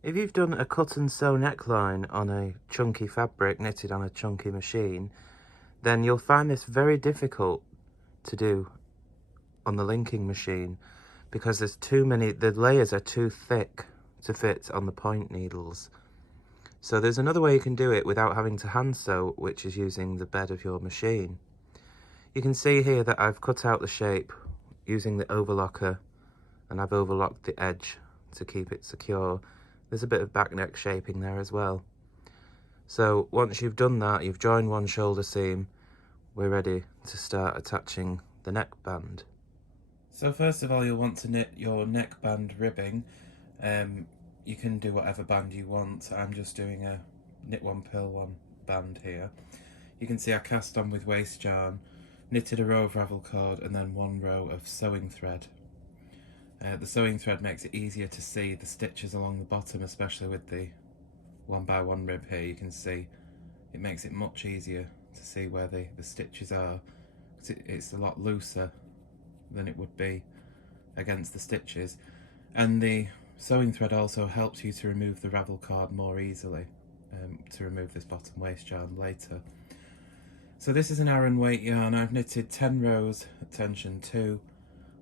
If you've done a cut and sew neckline on a chunky fabric knitted on a chunky machine, then you'll find this very difficult to do on the linking machine because there's too many, the layers are too thick to fit on the point needles. So there's another way you can do it without having to hand sew, which is using the bed of your machine. You can see here that I've cut out the shape using the overlocker, and I've overlocked the edge to keep it secure. There's a bit of back neck shaping there as well. So once you've done that, you've joined one shoulder seam, we're ready to start attaching the neckband. So first of all, you'll want to knit your neckband ribbing. You can do whatever band you want. I'm just doing a knit one, purl one band here. You can see I cast on with waste yarn, knitted a row of ravel cord and then one row of sewing thread. The sewing thread makes it easier to see the stitches along the bottom, especially with the 1x1 rib here. You can see it makes it much easier to see where the stitches are. It's a lot looser than it would be against the stitches, and the sewing thread also helps you to remove the ravel cord more easily, to remove this bottom waste yarn later. So this is an Aran weight yarn. I've knitted 10 rows at tension 2,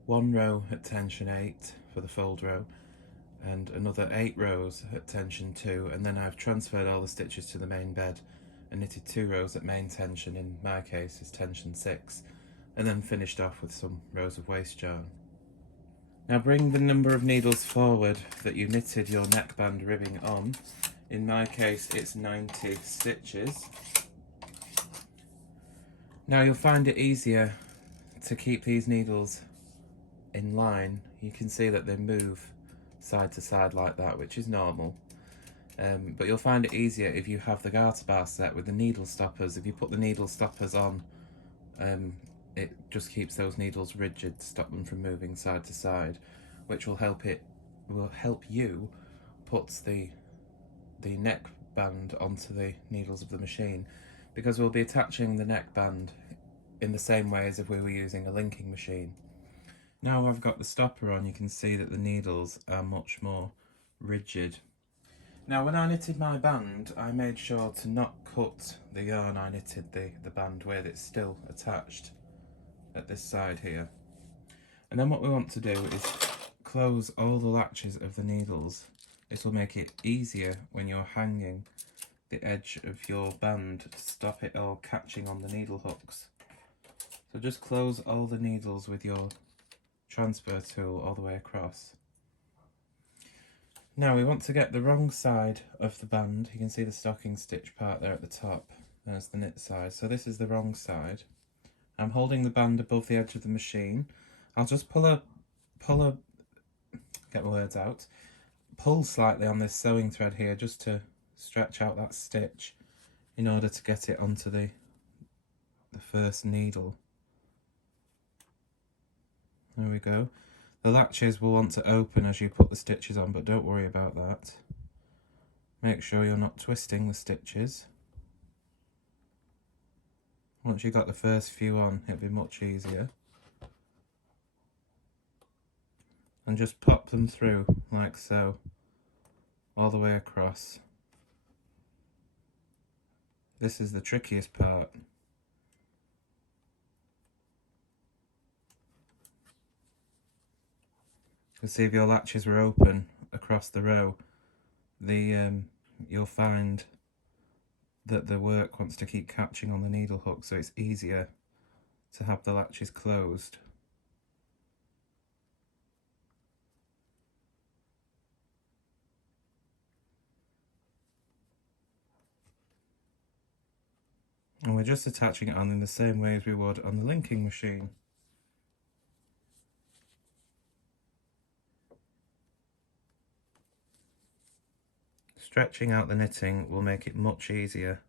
1 row at tension 8 for the fold row, and another 8 rows at tension 2, and then I've transferred all the stitches to the main bed and knitted 2 rows at main tension, in my case is tension 6, and then finished off with some rows of waste yarn. Now bring the number of needles forward that you knitted your neckband ribbing on. In my case it's 90 stitches. Now you'll find it easier to keep these needles in line. You can see that they move side to side like that, which is normal. But you'll find it easier if you have the garter bar set with the needle stoppers. If you put the needle stoppers on, it just keeps those needles rigid to stop them from moving side to side, which will help you put the neckband onto the needles of the machine, because we'll be attaching the neckband in the same way as if we were using a linking machine. Now I've got the stopper on, you can see that the needles are much more rigid. Now when I knitted my band, I made sure to not cut the yarn I knitted the band with. It's still attached at this side here. And then what we want to do is close all the latches of the needles. This will make it easier when you're hanging the edge of your band to stop it all catching on the needle hooks. So just close all the needles with your transfer tool all the way across. Now we want to get the wrong side of the band. You can see the stocking stitch part there at the top. There's the knit side. So this is the wrong side. I'm holding the band above the edge of the machine. I'll just pull slightly on this sewing thread here just to stretch out that stitch in order to get it onto the first needle. There we go. The latches will want to open as you put the stitches on, but don't worry about that. Make sure you're not twisting the stitches. Once you've got the first few on, it'll be much easier. And just pop them through like so, all the way across. This is the trickiest part. You see if your latches were open across the row, you'll find that the work wants to keep catching on the needle hook, so it's easier to have the latches closed. And we're just attaching it on in the same way as we would on the linking machine. Stretching out the knitting will make it much easier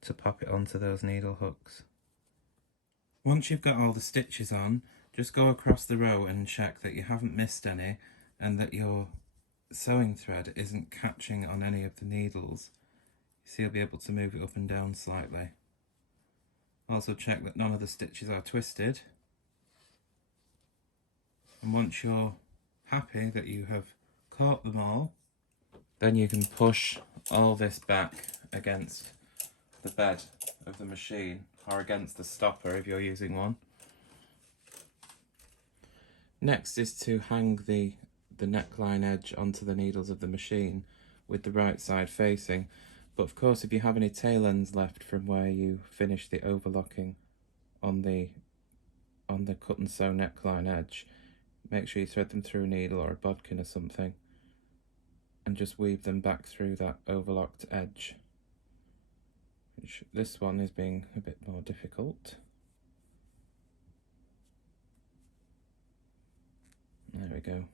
to pop it onto those needle hooks. Once you've got all the stitches on, just go across the row and check that you haven't missed any and that your sewing thread isn't catching on any of the needles. So you'll be able to move it up and down slightly. Also check that none of the stitches are twisted. And once you're happy that you have caught them all, Then you can push all this back against the bed of the machine, or against the stopper if you're using one. Next is to hang the neckline edge onto the needles of the machine with the right side facing. But of course, if you have any tail ends left from where you finish the overlocking on the cut and sew neckline edge, make sure you thread them through a needle or a bodkin or something and just weave them back through that overlocked edge. Which this one is being a bit more difficult. There we go.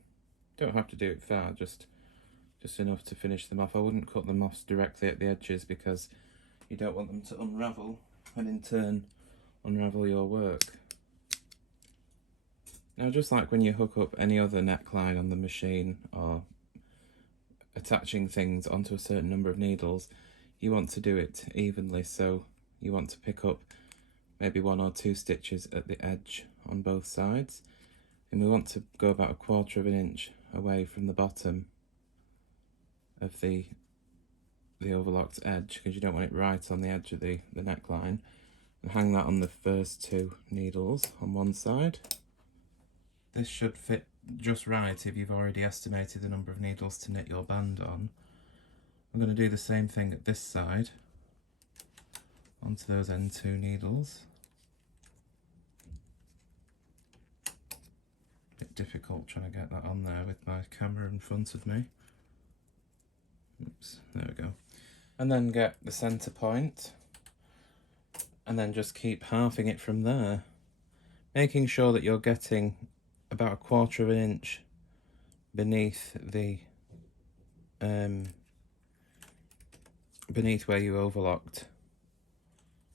Don't have to do it far, just enough to finish them off. I wouldn't cut them off directly at the edges because you don't want them to unravel and in turn unravel your work. Now, just like when you hook up any other neckline on the machine or attaching things onto a certain number of needles, you want to do it evenly, so you want to pick up maybe 1 or 2 stitches at the edge on both sides, and we want to go about 1/4 of an inch away from the bottom of the overlocked edge, because you don't want it right on the edge of the neckline, and hang that on the first 2 needles on one side. This should fit just right if you've already estimated the number of needles to knit your band on. I'm going to do the same thing at this side onto those end 2 needles. Bit difficult trying to get that on there with my camera in front of me. Oops, there we go. And then get the centre point and then just keep halving it from there, making sure that you're getting about 1/4 of an inch beneath the beneath where you overlocked,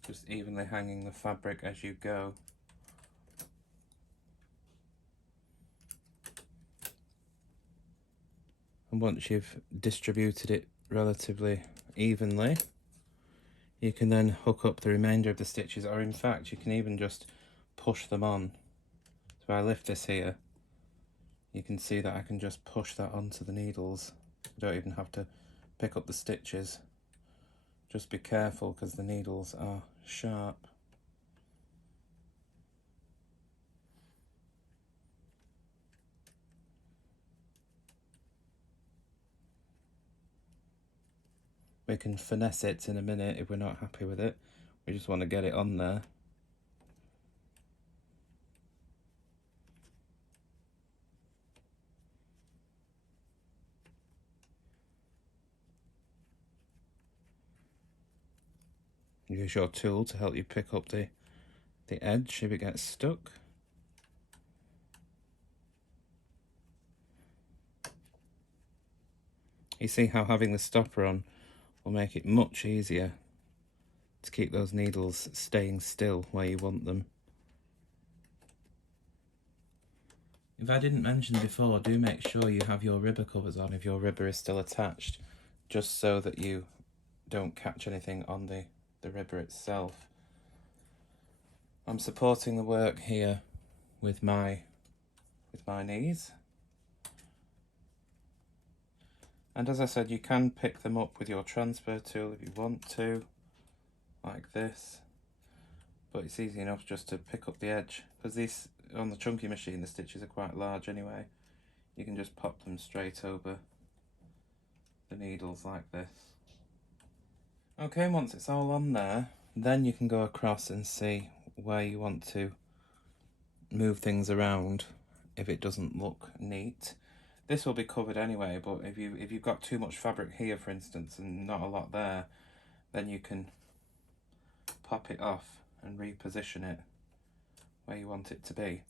just evenly hanging the fabric as you go. And once you've distributed it relatively evenly, you can then hook up the remainder of the stitches, or in fact you can even just push them on. So if I lift this here, you can see that I can just push that onto the needles. I don't even have to pick up the stitches. Just be careful because the needles are sharp. We can finesse it in a minute if we're not happy with it. We just want to get it on there. Use your tool to help you pick up the edge if it gets stuck. You see how having the stopper on will make it much easier to keep those needles staying still where you want them. If I didn't mention before, do make sure you have your ribber covers on if your ribber is still attached, just so that you don't catch anything on the ribber itself. I'm supporting the work here with my knees. And as I said, you can pick them up with your transfer tool if you want to, like this. But it's easy enough just to pick up the edge, because these, on the chunky machine, the stitches are quite large anyway. You can just pop them straight over the needles like this. Okay, once it's all on there, then you can go across and see where you want to move things around if it doesn't look neat. This will be covered anyway, but if you've got too much fabric here, for instance, and not a lot there, then you can pop it off and reposition it where you want it to be.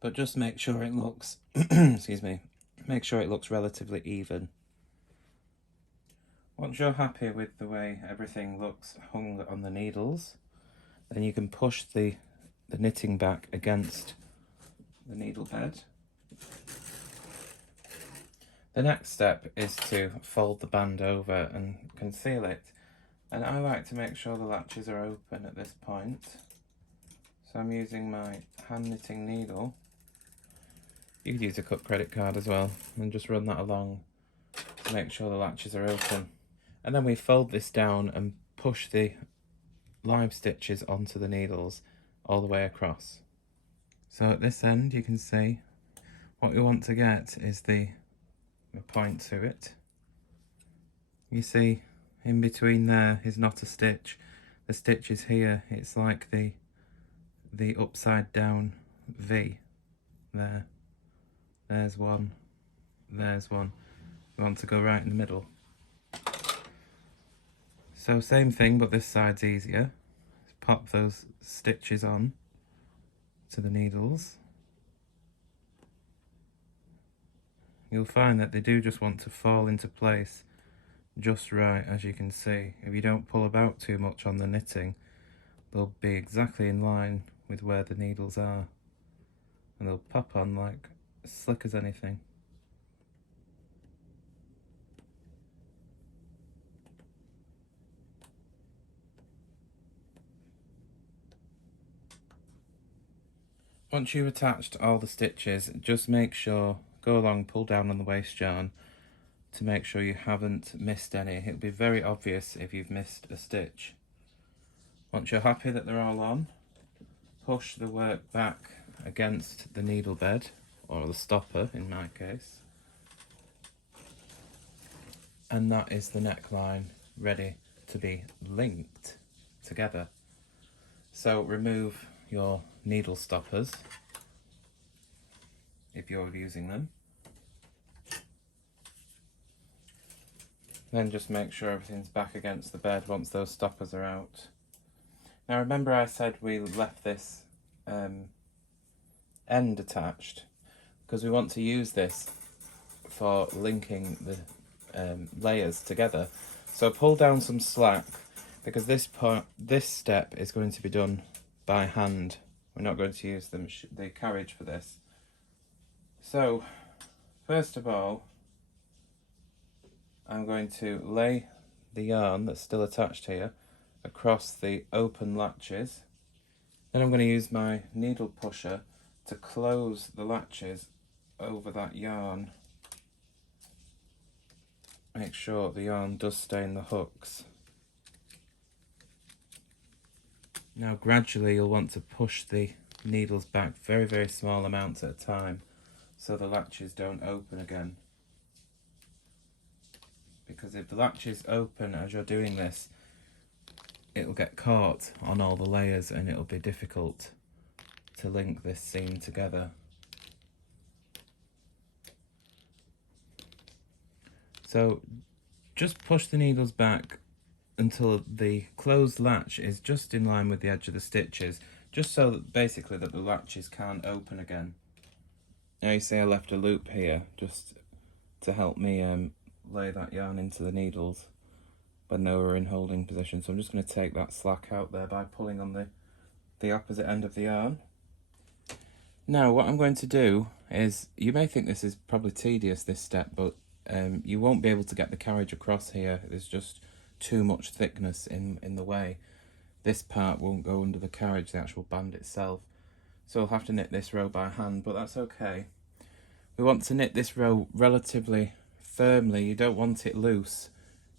But just make sure it looks, excuse me, make sure it looks relatively even. Once you're happy with the way everything looks hung on the needles, then you can push the knitting back against the needle bed. The next step is to fold the band over and conceal it. And I like to make sure the latches are open at this point. So I'm using my hand knitting needle. You could use a cut credit card as well and just run that along to make sure the latches are open. And then we fold this down and push the live stitches onto the needles all the way across. So at this end you can see what we want to get is the point to it. You see in between there is not a stitch. The stitch is here. It's like the upside down V. There. There's one. There's one. We want to go right in the middle. So same thing, but this side's easier. Pop those stitches on to the needles. You'll find that they do just want to fall into place just right, as you can see. If you don't pull about too much on the knitting, they'll be exactly in line with where the needles are, and they'll pop on like as slick as anything. Once you've attached all the stitches, just make sure, go along, pull down on the waste yarn to make sure you haven't missed any. It'll be very obvious if you've missed a stitch. Once you're happy that they're all on, push the work back against the needle bed, or the stopper in my case, and that is the neckline ready to be linked together. So remove your needle stoppers if you're using them. Then just make sure everything's back against the bed once those stoppers are out. Now remember I said we left this end attached because we want to use this for linking the layers together. So pull down some slack because this step is going to be done by hand. We're not going to use the carriage for this. So first of all, I'm going to lay the yarn that's still attached here across the open latches. Then I'm going to use my needle pusher to close the latches over that yarn. Make sure the yarn does stay in the hooks. Now gradually you'll want to push the needles back very, very small amounts at a time so the latches don't open again. Because if the latches open as you're doing this, it'll get caught on all the layers and it'll be difficult to link this seam together. So just push the needles back until the closed latch is just in line with the edge of the stitches, just so that basically that the latches can't open again. Now you see I left a loop here just to help me lay that yarn into the needles when they were in holding position. So I'm just going to take that slack out there by pulling on the opposite end of the yarn. Now what I'm going to do is, you may think this is probably tedious, this step, but you won't be able to get the carriage across here. There's just too much thickness in the way. This part won't go under the carriage, the actual band itself. So I'll have to knit this row by hand, but that's okay. We want to knit this row relatively firmly. You don't want it loose.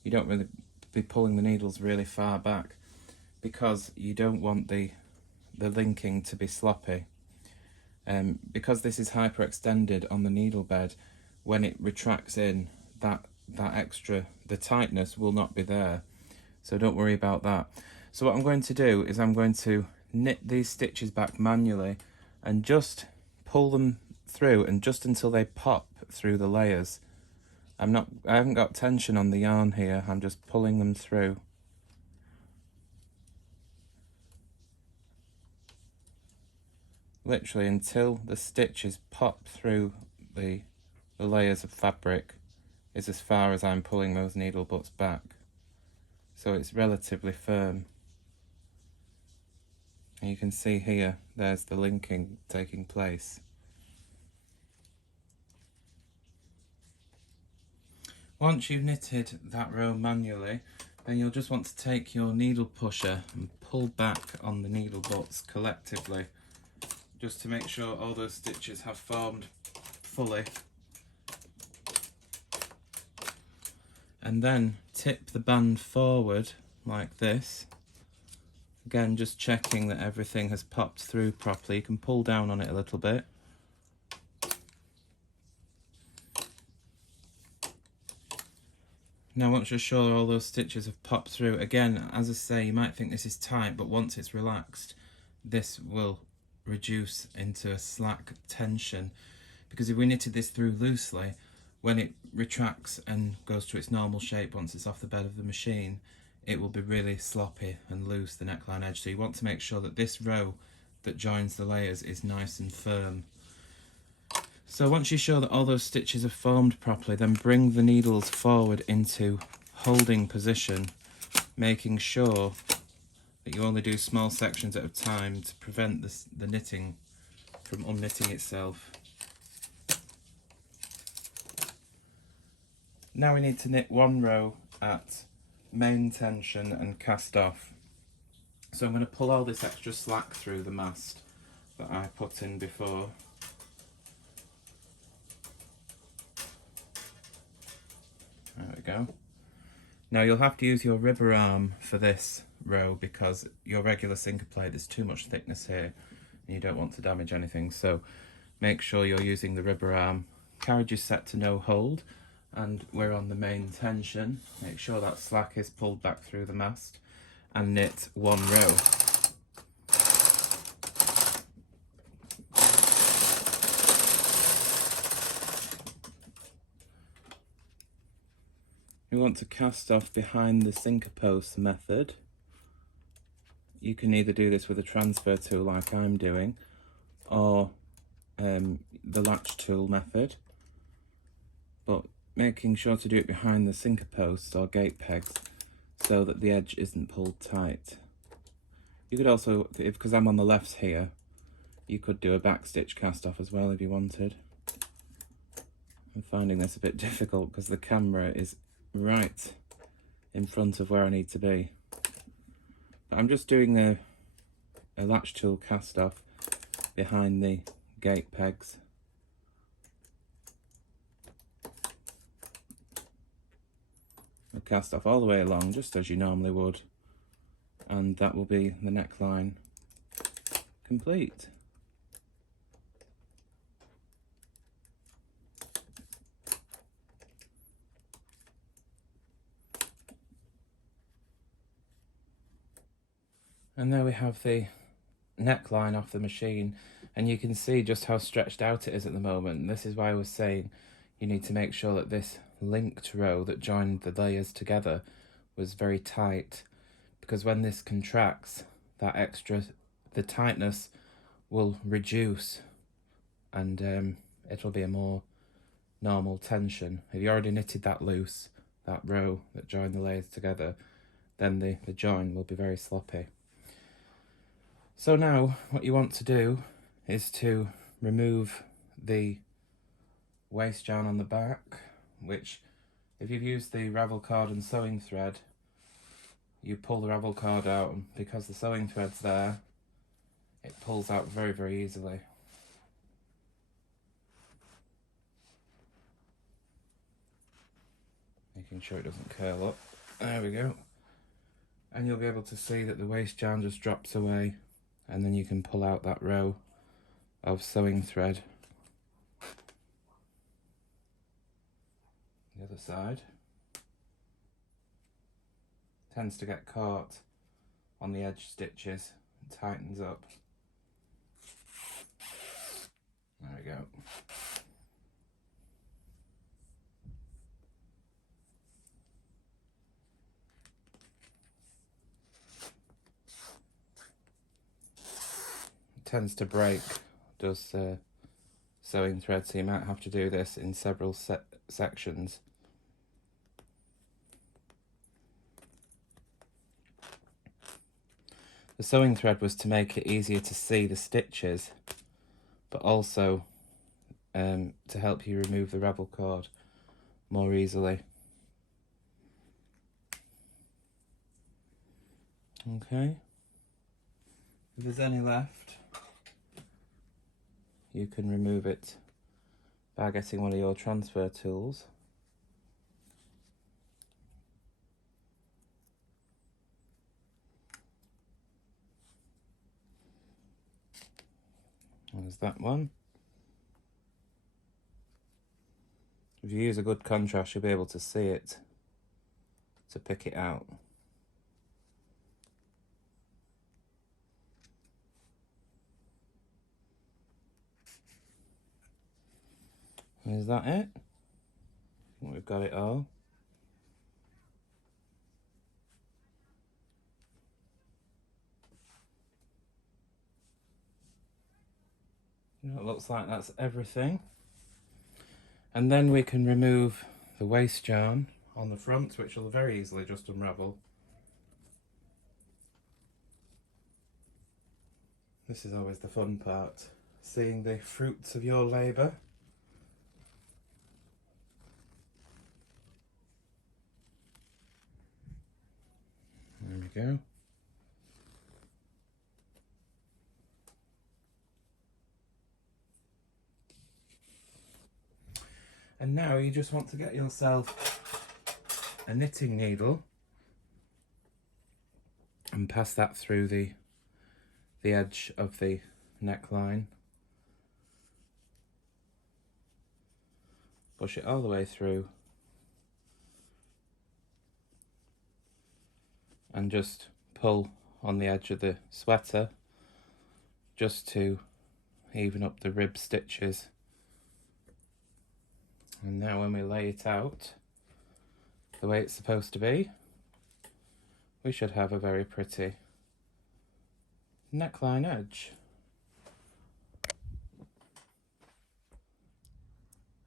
You don't really be pulling the needles really far back because you don't want the linking to be sloppy. Because this is hyperextended on the needle bed, when it retracts in, that extra, the tightness will not be there. So don't worry about that. So what I'm going to do is I'm going to knit these stitches back manually and just pull them through, and just until they pop through the layers. I haven't got tension on the yarn here, I'm just pulling them through. Literally until the stitches pop through the layers of fabric is as far as I'm pulling those needle butts back. So it's relatively firm. And you can see here, there's the linking taking place. Once you've knitted that row manually, then you'll just want to take your needle pusher and pull back on the needle butts collectively, just to make sure all those stitches have formed fully. and then tip the band forward like this. Again, just checking that everything has popped through properly. You can pull down on it a little bit. Now once you're sure all those stitches have popped through, again, as I say, you might think this is tight, but once it's relaxed, this will reduce into a slack tension. Because if we knitted this through loosely, when it retracts and goes to its normal shape once it's off the bed of the machine, it will be really sloppy and loose, the neckline edge. So you want to make sure that this row that joins the layers is nice and firm. So once you're sure that all those stitches are formed properly, then bring the needles forward into holding position, making sure that you only do small sections at a time to prevent the knitting from unknitting itself. Now we need to knit one row at main tension and cast off. So I'm going to pull all this extra slack through the mast that I put in before. There we go. Now you'll have to use your ribber arm for this row because your regular sinker plate, there's too much thickness here and you don't want to damage anything, so make sure you're using the ribber arm. Carriage is set to no hold and we're on the main tension. Make sure that slack is pulled back through the mast and knit one row. You want to cast off behind the sinker post method. You can either do this with a transfer tool like I'm doing, or the latch tool method, but making sure to do it behind the sinker posts or gate pegs so that the edge isn't pulled tight. You could also, because I'm on the left here, you could do a back stitch cast off as well if you wanted. I'm finding this a bit difficult because the camera is right in front of where I need to be. But I'm just doing a latch tool cast off behind the gate pegs. I'll cast off all the way along just as you normally would, and that will be the neckline complete. And there we have the neckline off the machine, and you can see just how stretched out it is at the moment. And this is why I was saying you need to make sure that this linked row that joined the layers together was very tight, because when this contracts, the tightness will reduce and it'll be a more normal tension. If you already knitted that loose, that row that joined the layers together, then the join will be very sloppy. So now what you want to do is to remove the waste yarn on the back, which if you've used the ravel cord and sewing thread, you pull the ravel cord out, and because the sewing thread's there, it pulls out very, very easily. Making sure it doesn't curl up. There we go. And you'll be able to see that the waste yarn just drops away, and then you can pull out that row of sewing thread. The other side tends to get caught on the edge stitches and tightens up. There we go. It tends to break, does sewing thread, so you might have to do this in several sections. The sewing thread was to make it easier to see the stitches, but also to help you remove the ravel cord more easily. Okay, if there's any left, you can remove it by getting one of your transfer tools. There's that one. If you use a good contrast, you'll be able to see it to pick it out. Is that it? I think we've got it all. It looks like that's everything. And then we can remove the waste yarn on the front, which will very easily just unravel. This is always the fun part, seeing the fruits of your labour. There we go. And now you just want to get yourself a knitting needle and pass that through the edge of the neckline. Push it all the way through and just pull on the edge of the sweater just to even up the rib stitches. And now when we lay it out the way it's supposed to be, we should have a very pretty neckline edge.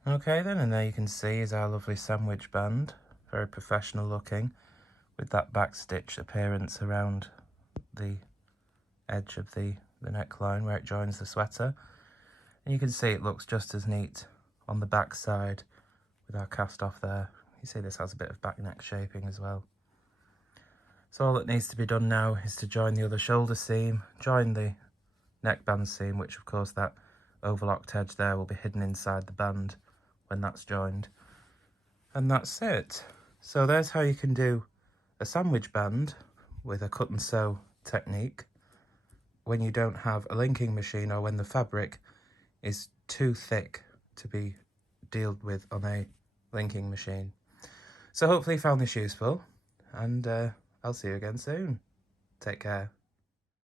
Okay then, and there you can see is our lovely sandwich band, very professional looking, with that back stitch appearance around the edge of the neckline where it joins the sweater. And you can see it looks just as neat on the back side with our cast off there. You see this has a bit of back neck shaping as well. So all that needs to be done now is to join the other shoulder seam, join the neckband seam, which of course that overlocked edge there will be hidden inside the band when that's joined. And that's it. So there's how you can do a sandwich band with a cut and sew technique when you don't have a linking machine or when the fabric is too thick to be dealt with on a linking machine. So hopefully you found this useful, and I'll see you again soon. Take care.